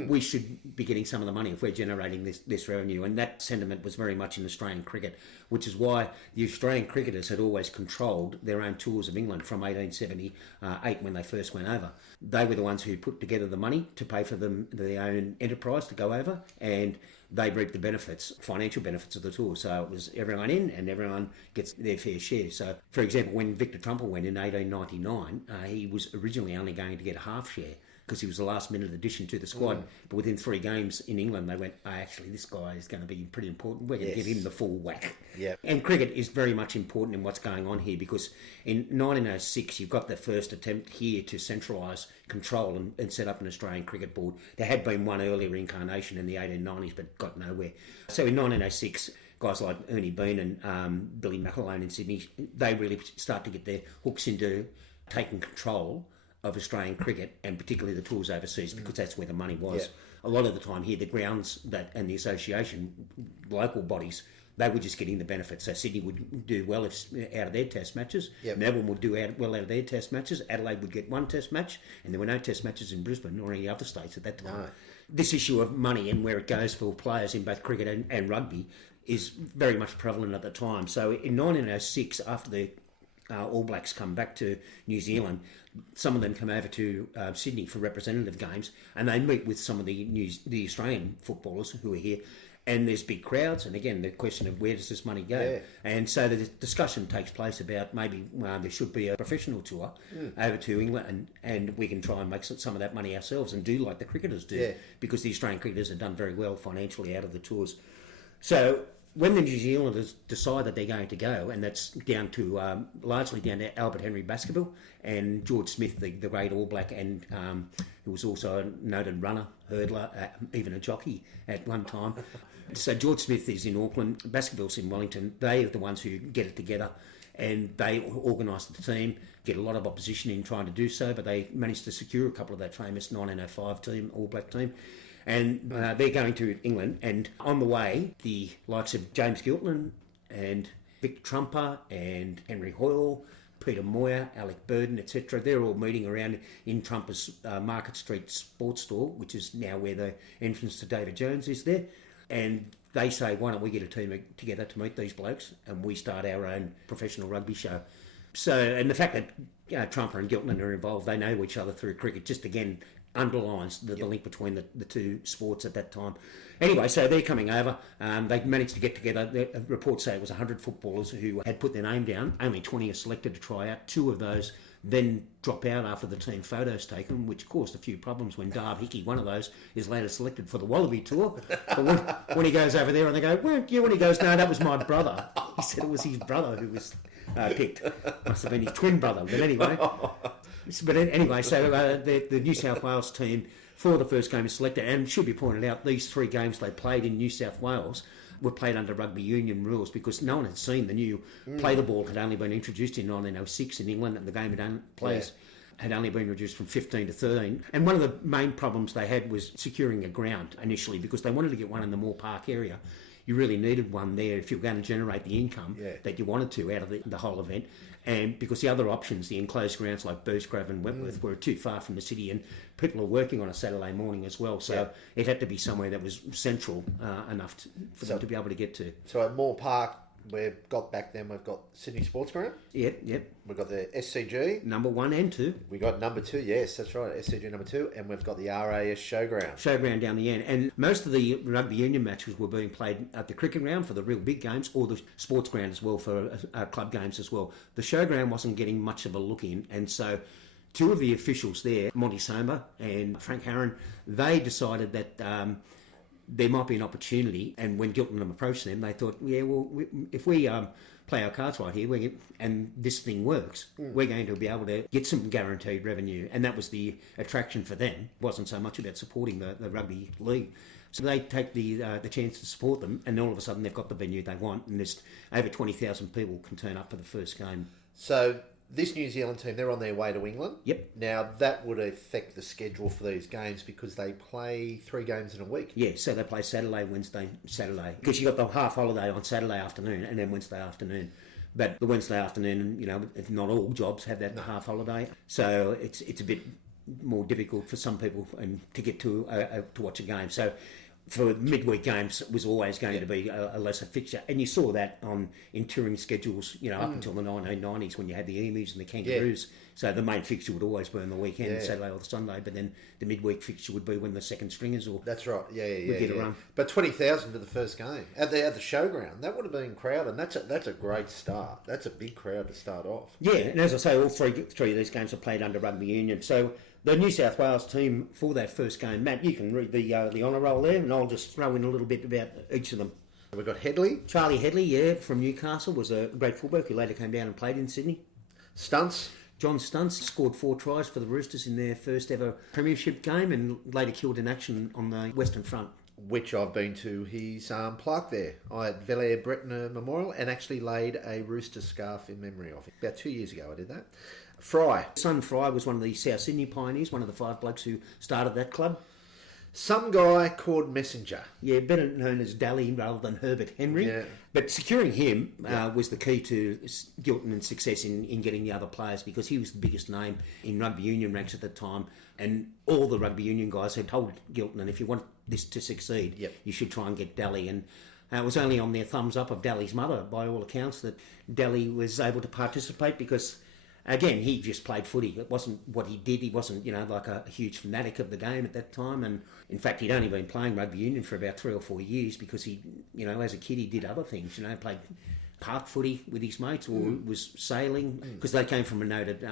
we should be getting some of the money if we're generating this revenue. And that sentiment was very much in Australian cricket, which is why the Australian cricketers had always controlled their own tours of England from 1878 when they first went over. They were the ones who put together the money to pay for their own enterprise to go over, and they reaped the benefits, financial benefits of the tour. So it was everyone in and everyone gets their fair share. So, for example, when Victor Trumbull went in 1899, he was originally only going to get a half share because he was the last minute addition to the squad. But within 3 games in England, they went, actually, this guy is going to be pretty important. We're going to give him the full whack. Yep. And cricket is very much important in what's going on here, because in 1906, you've got the first attempt here to centralise control and set up an Australian cricket board. There had been one earlier incarnation in the 1890s, but got nowhere. So in 1906... guys like Ernie Bean and Billy McAlone in Sydney, they really start to get their hooks into taking control of Australian cricket, and particularly the tours overseas, because that's where the money was. Yeah. A lot of the time here, the grounds and the association, local bodies, they were just getting the benefits. So Sydney would do well out of their test matches. Yep. Melbourne would do well out of their test matches. Adelaide would get 1 test match, and there were no test matches in Brisbane or any other states at that time. No. This issue of money and where it goes for players in both cricket and rugby is very much prevalent at the time. So in 1906, after the All Blacks come back to New Zealand, some of them come over to Sydney for representative games, and they meet with some of the Australian footballers who are here, and there's big crowds, and again the question of where does this money go. Yeah. And so the discussion takes place about maybe there should be a professional tour over to England, and we can try and make some of that money ourselves and do like the cricketers do, because the Australian cricketers have done very well financially out of the tours. So when the New Zealanders decide that they're going to go, and that's down to largely down to Albert Henry Baskerville and George Smith, the great All Black, and who was also a noted runner, hurdler, even a jockey at one time. So George Smith is in Auckland, Baskerville's in Wellington. They are the ones who get it together, and they organise the team, get a lot of opposition in trying to do so, but they managed to secure a couple of that famous 1905 team, All Black team. And they're going to England, and on the way, the likes of James Giltland and Vic Trumper and Henry Hoyle, Peter Moyer, Alec Burden, etc., they're all meeting around in Trumper's Market Street sports store, which is now where the entrance to David Jones is there. And they say, why don't we get a team together to meet these blokes, and we start our own professional rugby show. So, and the fact that Trumper and Giltland are involved, they know each other through cricket, just again underlines the link between the two sports at that time. Anyway, so they're coming over. They managed to get together. The reports say it was 100 footballers who had put their name down. Only 20 are selected to try out. 2 of those then drop out after the team photos taken, which caused a few problems when Darb Hickey, one of those, is later selected for the Wallaby Tour. But when he goes over there and they go, weren't you? And he goes, no, that was my brother. He said it was his brother who was picked. Must have been his twin brother. But anyway... so the New South Wales team for the first game is selected, and it should be pointed out, these 3 games they played in New South Wales were played under rugby union rules, because no one had seen the new play the ball had only been introduced in 1906 in England, and the game had only been reduced from 15 to 13. And one of the main problems they had was securing a ground initially, because they wanted to get one in the Moore Park area. You really needed one there if you were going to generate the income that you wanted to out of the whole event. And because the other options, the enclosed grounds like Bursgrove and Wentworth, were too far from the city, and people are working on a Saturday morning as well. So it had to be somewhere that was central enough for them to be able to get to. So at Moore Park, we've got Sydney Sports Ground. Yep. We've got the SCG. Number 1 and 2. We got number 2, yes, that's right, SCG number 2. And we've got the RAS Showground. Showground down the end. And most of the rugby union matches were being played at the cricket ground for the real big games, or the sports ground as well for club games as well. The Showground wasn't getting much of a look in, and so two of the officials there, Monty Somber and Frank Harron, they decided that there might be an opportunity, and when Gilton approached them, they thought, if we play our cards right here, and this thing works, we're going to be able to get some guaranteed revenue. And that was the attraction for them. It wasn't so much about supporting the rugby league. So they take the chance to support them, and all of a sudden they've got the venue they want, and there's over 20,000 people can turn up for the first game. So this New Zealand team, they're on their way to England. Yep. Now, that would affect the schedule for these games because they play 3 games in a week. Yeah, so they play Saturday, Wednesday, Saturday. Because you got the half holiday on Saturday afternoon and then Wednesday afternoon. But the Wednesday afternoon, not all jobs have that half holiday. So it's a bit more difficult for some people to get to watch a game. So for midweek games, it was always going to be a lesser fixture. And you saw that in touring schedules, up until the 1990s when you had the Emus and the Kangaroos. Yeah. So the main fixture would always be on the weekend, Saturday or the Sunday, but then the midweek fixture would be when the second stringers That's right, would get a run. But 20,000 to the first game at the showground, that would have been crowded, and that's a great start. That's a big crowd to start off. Yeah, and as I say, all three of these games are played under rugby union. So the New South Wales team for that first game, Matt, you can read the honour roll there, and I'll just throw in a little bit about each of them. We've got Headley. Charlie Headley, from Newcastle, was a great fullback who later came down and played in Sydney. Stunts. John Stunts scored 4 tries for the Roosters in their first ever premiership game and later killed in action on the Western Front. Which I've been to his plaque there. I had Velair Bretner Memorial and actually laid a Rooster scarf in memory of him. About 2 years ago I did that. Fry. Son Fry was one of the South Sydney pioneers, one of the 5 blokes who started that club. Some guy called Messenger. Yeah, better known as Daly rather than Herbert Henry. Yeah. But securing him was the key to Gilton and success in getting the other players because he was the biggest name in rugby union ranks at the time. And all the rugby union guys had told Gilton, and if you want this to succeed, you should try and get Daly. And it was only on their thumbs up of Daly's mother, by all accounts, that Daly was able to participate because, again, he just played footy. It wasn't what he did. He wasn't, like a huge fanatic of the game at that time. And in fact, he'd only been playing rugby union for about 3 or 4 years because he, as a kid, he did other things. Played park footy with his mates or was sailing because they came from a noted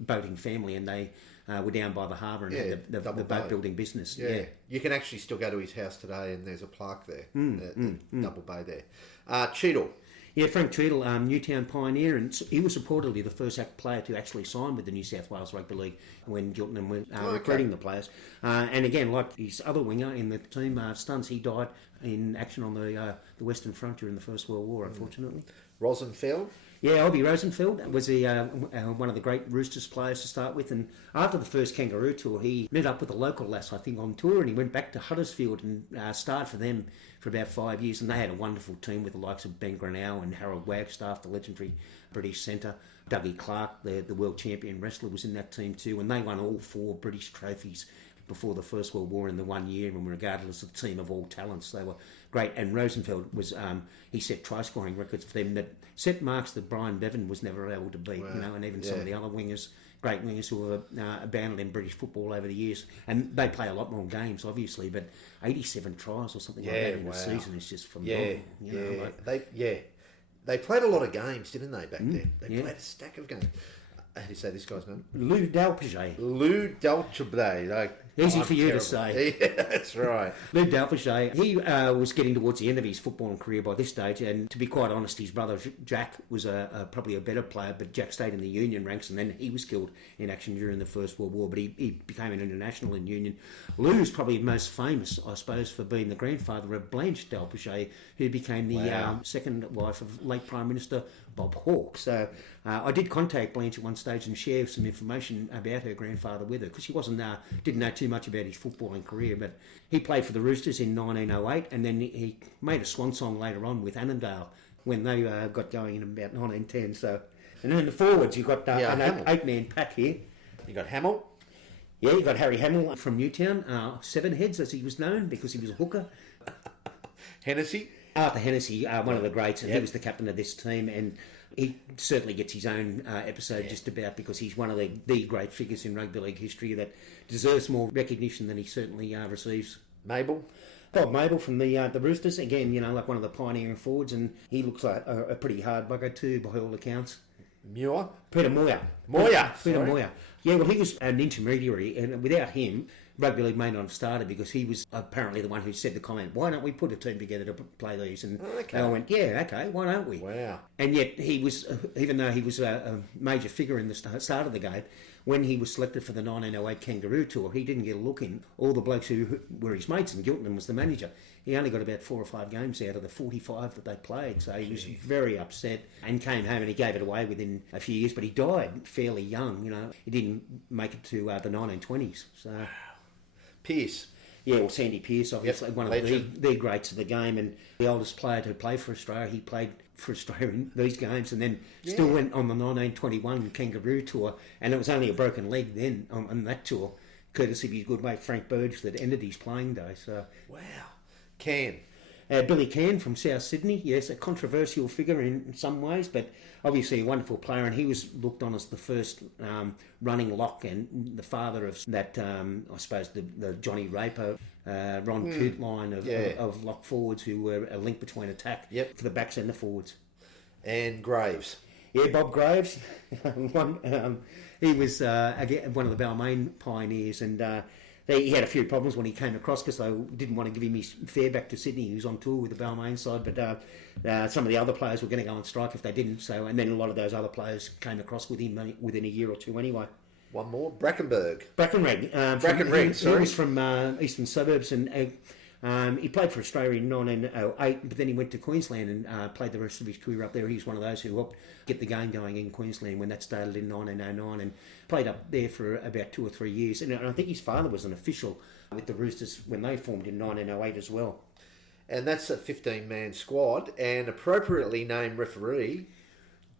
boating family and they were down by the harbour and had the boat building business. Yeah. You can actually still go to his house today and there's a plaque there, Double Bay there. Cheadle. Yeah, Frank Cheadle, Newtown pioneer, and he was reportedly the first player to actually sign with the New South Wales Rugby League when Gilton were recruiting the players. And again, like his other winger in the team, Stunts, he died in action on the Western Front during the First World War, unfortunately. Rosenfeld? Yeah, Obi Rosenfeld was one of the great Roosters players to start with, and after the first Kangaroo tour, he met up with a local lass, I think, on tour, and he went back to Huddersfield and started for them for about 5 years, and they had a wonderful team with the likes of Ben Grinnell and Harold Wagstaff, the legendary British centre. Dougie Clark, the world champion wrestler, was in that team too, and they won all 4 British trophies before the First World War in the 1 year, and regarded as a team of all talents. They were great, and Rosenfeld was he set try-scoring records for them that set marks that Brian Bevan was never able to beat. Wow. And even some of the other wingers, great wingers who were abandoned in British football over the years, and they play a lot more games, obviously, but 87 tries or something like that in a season is just phenomenal. They played a lot of games, didn't they, back then? They played a stack of games. How do you say this guy's name? Lou Dalpage. Lou Dalpage. Easy for you to say. Yeah, that's right. Lou Dalpage, he was getting towards the end of his footballing career by this stage, and to be quite honest, his brother Jack was probably a better player, but Jack stayed in the Union ranks, and then he was killed in action during the First World War, but he became an international in Union. Lou's probably most famous, I suppose, for being the grandfather of Blanche Dalpage, who became the second wife of late Prime Minister Bob Hawke. So I did contact Blanche at one stage and share some information about her grandfather with her, because she didn't know too much about his footballing career, but he played for the Roosters in 1908, and then he made a swan song later on with Annandale when they got going in about 1910. So, and then in the forwards you've got an 8-man pack here. You got Hamill. Yeah, you got Harry Hamill from Newtown, Seven Heads as he was known because he was a hooker. Hennessy. Arthur Hennessy, one of the greats, and he was the captain of this team, and he certainly gets his own episode just about because he's one of the great figures in rugby league history that deserves more recognition than he certainly receives. Mabel. Bob Mabel from the Roosters, again, like one of the pioneering forwards, and he looks like a pretty hard bugger too, by all accounts. Muir? Peter Moyer. Moyer, Peter sorry. Moyer. Yeah, well, he was an intermediary, and without him, rugby league may not have started because he was apparently the one who said the comment, why don't we put a team together to play these? And Okay. they all went, yeah, okay, why don't we? Wow. And yet he was, even though he was a major figure in the start of the game, when he was selected for the 1908 Kangaroo Tour, he didn't get a look in. All the blokes who were his mates, and Gilton was the manager, he only got about 4 or 5 games out of the 45 that they played. So he was very upset and came home and he gave it away within a few years. But he died fairly young, you know. He didn't make it to the 1920s. So, Pierce. yeah, well, Sandy Pearce, obviously, one of the greats of the game and the oldest player to play for Australia. He played for Australia in these games and then still went on the 1921 Kangaroo Tour, and it was only a broken leg then on that tour, courtesy of his good mate Frank Burge, that ended his playing day. So, Wow. Can. Billy Cann from South Sydney, yes, a controversial figure in some ways, but obviously a wonderful player, and he was looked on as the first running lock and the father of that, I suppose, the Johnny Raper, Ron Coote line of lock forwards who were a link between attack for the backs and the forwards. And Graves. Yeah, Bob Graves. He was again one of the Balmain pioneers, and he had a few problems when he came across because they didn't want to give him his fare back to Sydney. He was on tour with the Balmain side, but some of the other players were going to go on strike if they didn't. So, and then a lot of those other players came across with him within a year or two anyway. One more. Brackenreg. He was from eastern suburbs, and he played for Australia in 1908, but then he went to Queensland and played the rest of his career up there. He was one of those who helped get the game going in Queensland when that started in 1909, and played up there for about 2 or 3 years. And I think his father was an official with the Roosters when they formed in 1908 as well. And that's a 15-man squad, and appropriately named referee,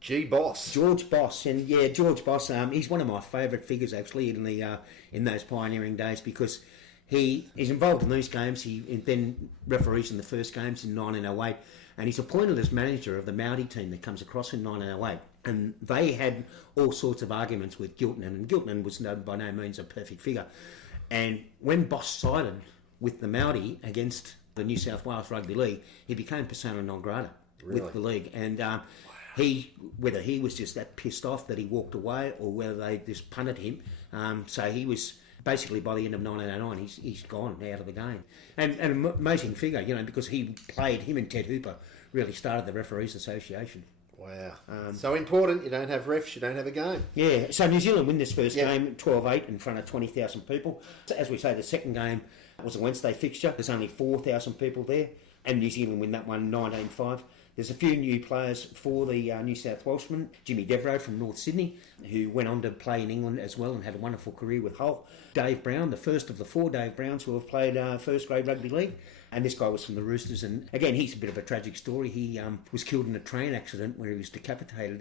G. Boss. George Boss, and yeah, George Boss. He's one of my favourite figures actually in those pioneering days because he is involved in these games. He then referees in the first games in 1908, and he's appointed as manager of the Maori team that comes across in 1908. And they had all sorts of arguments with Gilton, and Gilton was by no means a perfect figure. And when Boss sided with the Maori against the New South Wales Rugby League, he became persona non grata with the league. And whether he was just that pissed off that he walked away or whether they just punted him, so he was basically by the end of 1909 he's gone out of the game. And an amazing figure, you know, because him and Ted Hooper really started the Referees Association. Wow. So important, you don't have refs, you don't have a game. Yeah, so New Zealand win this first game 12-8 in front of 20,000 people. So as we say, the second game was a Wednesday fixture. There's only 4,000 people there, and New Zealand win that one 19-5. There's a few new players for the New South Welshman. Jimmy Devereux from North Sydney, who went on to play in England as well and had a wonderful career with Hull. Dave Brown, the first of the 4 Dave Browns who have played first grade rugby league. And this guy was from the Roosters. And again, he's a bit of a tragic story. He was killed in a train accident where he was decapitated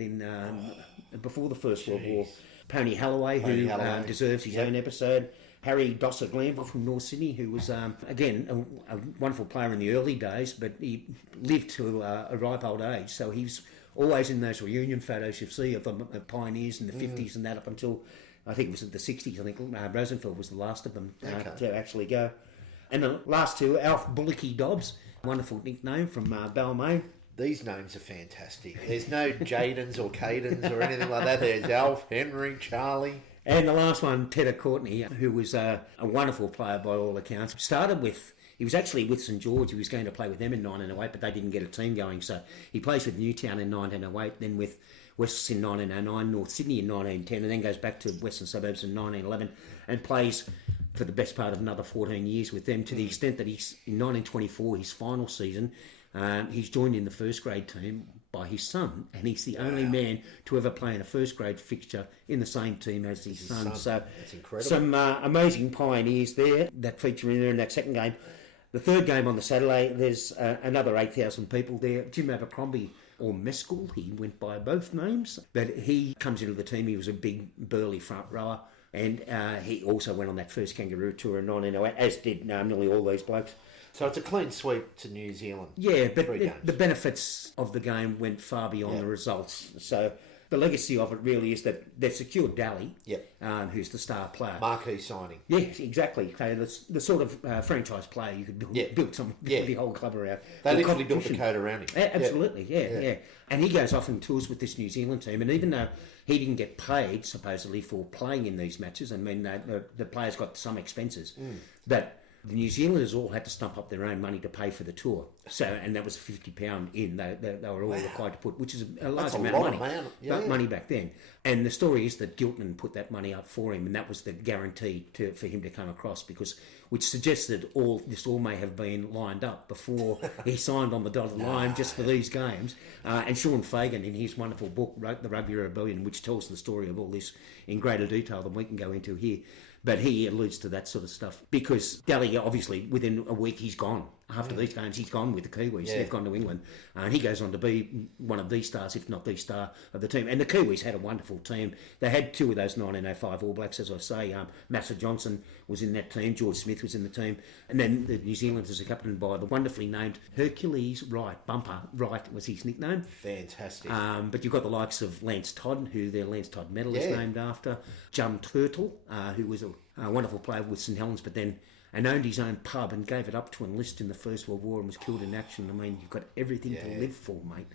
before the First World War. Pony Halloway, who deserves his own episode. Harry Dosser Glanville from North Sydney, who was, again, a wonderful player in the early days, but he lived to a ripe old age. So he's always in those reunion photos you see of the pioneers in the 50s and that up until, I think it was in the 60s. I think Rosenfeld was the last of them to actually go. And the last two, Alf Bullocky Dobbs, wonderful nickname from Balmain. These names are fantastic. There's no Jadens or Cadens or anything like that. There's Alf, Henry, Charlie. And the last one, Tedder Courtney, who was a wonderful player by all accounts. He was actually with St George. He was going to play with them in 1908, but they didn't get a team going. So he plays with Newtown in 1908, then with Wests in 1909, North Sydney in 1910, and then goes back to Western Suburbs in 1911 and plays for the best part of another 14 years with them, to the extent that he's in 1924, his final season, he's joined in the first grade team by his son, and he's the only man to ever play in a first grade fixture in the same team as his son. So that's incredible. Some amazing pioneers there that feature in there in that second game. The third game on the Saturday, there's another 8,000 people there. Jim Abercrombie, or Mescal, he went by both names, but he comes into the team. He was a big burly front rower, and he also went on that first Kangaroo Tour in 1908, as did nearly all these blokes. So it's a clean sweep to New Zealand. Yeah, but the benefits of the game went far beyond the results. So the legacy of it really is that they've secured Daly, Yep. who's the star player. Marquee signing. Yes, exactly. So the sort of franchise player you could build the whole club around. They literally built the code around him. Absolutely, yeah. And he goes off and tours with this New Zealand team, and even though he didn't get paid, supposedly, for playing in these matches, I mean, the players got some expenses, but the New Zealanders all had to stump up their own money to pay for the tour. So, and that was £50 in. They were all required to put, which is a large amount of money. Money back then. And the story is that Gilton put that money up for him, and that was the guarantee for him to come across, which suggests that this all may have been lined up before he signed on the dotted line just for these games. And Sean Fagan, in his wonderful book, wrote The Rugby Rebellion, which tells the story of all this in greater detail than we can go into here. But he alludes to that sort of stuff because Daly, obviously, within a week, he's gone. After these games, he's gone with the Kiwis. They've gone to England. And he goes on to be one of the stars, if not the star of the team. And the Kiwis had a wonderful team. They had two of those 1905 All Blacks, as I say. Massa Johnson was in that team. George Smith was in the team. And then the New Zealanders are captained by the wonderfully named Hercules Wright. Bumper Wright was his nickname. Fantastic. But you've got the likes of Lance Todd, who their Lance Todd medal is named after. Jum Turtle, who was a wonderful player with St Helens, but then owned his own pub and gave it up to enlist in the First World War and was killed in action. I mean, you've got everything to live for, mate.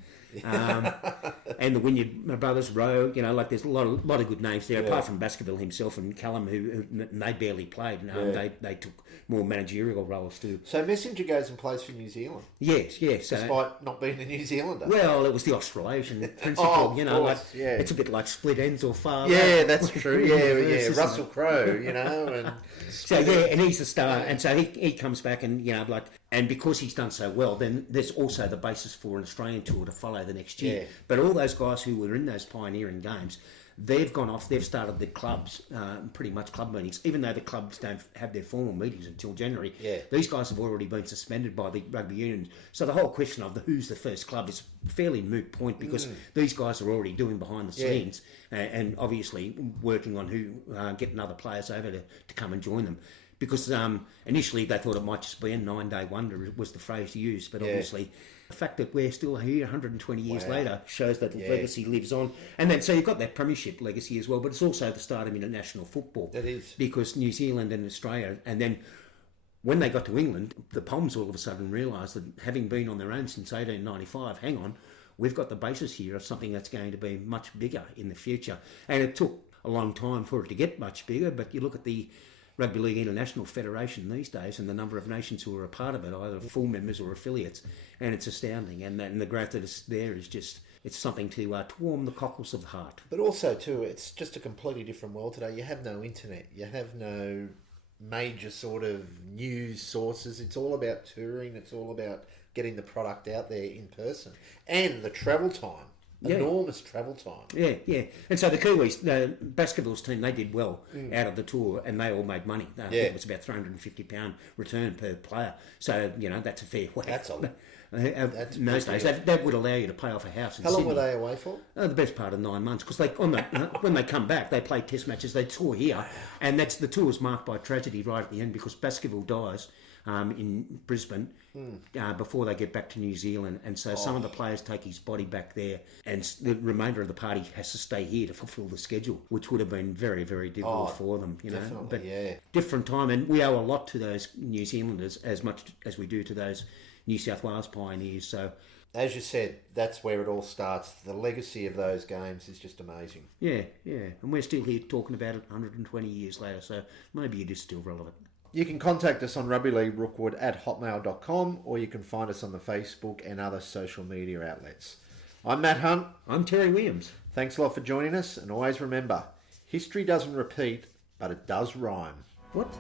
And the Wynyard brothers, Rowe, there's a lot of good names there, apart from Baskerville himself and Callum, who they barely played. They took more managerial roles too. So Messenger goes and plays for New Zealand? Yes. Despite not being a New Zealander? Well, it was the Australasian principle, it's a bit like split ends or far. Yeah, that's true. Russell Crowe, and... So, and he's the star, and so he comes back and, and because he's done so well, then there's also the basis for an Australian tour to follow the next year. Yeah. But all those guys who were in those pioneering games, they've gone off, they've started the clubs, pretty much club meetings, even though the clubs don't have their formal meetings until January. Yeah. These guys have already been suspended by the rugby union. So the whole question of who's the first club is a fairly moot point because these guys are already doing behind the scenes and obviously working on who getting other players over to come and join them. Because initially they thought it might just be a 9-day wonder was the phrase used, but obviously the fact that we're still here 120 years later shows that the legacy lives on. And then so you've got that premiership legacy as well, but it's also the start of international football. That is. Because New Zealand and Australia, and then when they got to England, the Poms all of a sudden realised that having been on their own since 1895, hang on, we've got the basis here of something that's going to be much bigger in the future. And it took a long time for it to get much bigger, but you look at the Rugby League International Federation these days and the number of nations who are a part of it, either full members or affiliates, and it's astounding. And the growth that is there is just, it's something to warm the cockles of the heart. But also, too, it's just a completely different world today. You have no internet. You have no major sort of news sources. It's all about touring. It's all about getting the product out there in person. And the travel time. Enormous travel time. Yeah. And so the Kiwis, Baskerville's team, they did well out of the tour and they all made money. I think it was about £350 return per player. So, that's a fair whack. That's a lot. In those days, that would allow you to pay off a house in Sydney. How long were they away for? The best part of 9 months, because when they come back, they play test matches, they tour here, and the tour is marked by tragedy right at the end because Baskerville dies in Brisbane before they get back to New Zealand, and so some of the players take his body back there, and the remainder of the party has to stay here to fulfil the schedule, which would have been very, very difficult for them. But different time, and we owe a lot to those New Zealanders as much as we do to those New South Wales pioneers. So, as you said, that's where it all starts. The legacy of those games is just amazing. Yeah, and we're still here talking about it 120 years later, so maybe it is still relevant. You can contact us on rugbyleaguerookwood@hotmail.com, or you can find us on the Facebook and other social media outlets. I'm Matt Hunt. I'm Terry Williams. Thanks a lot for joining us, and always remember, history doesn't repeat, but it does rhyme. What?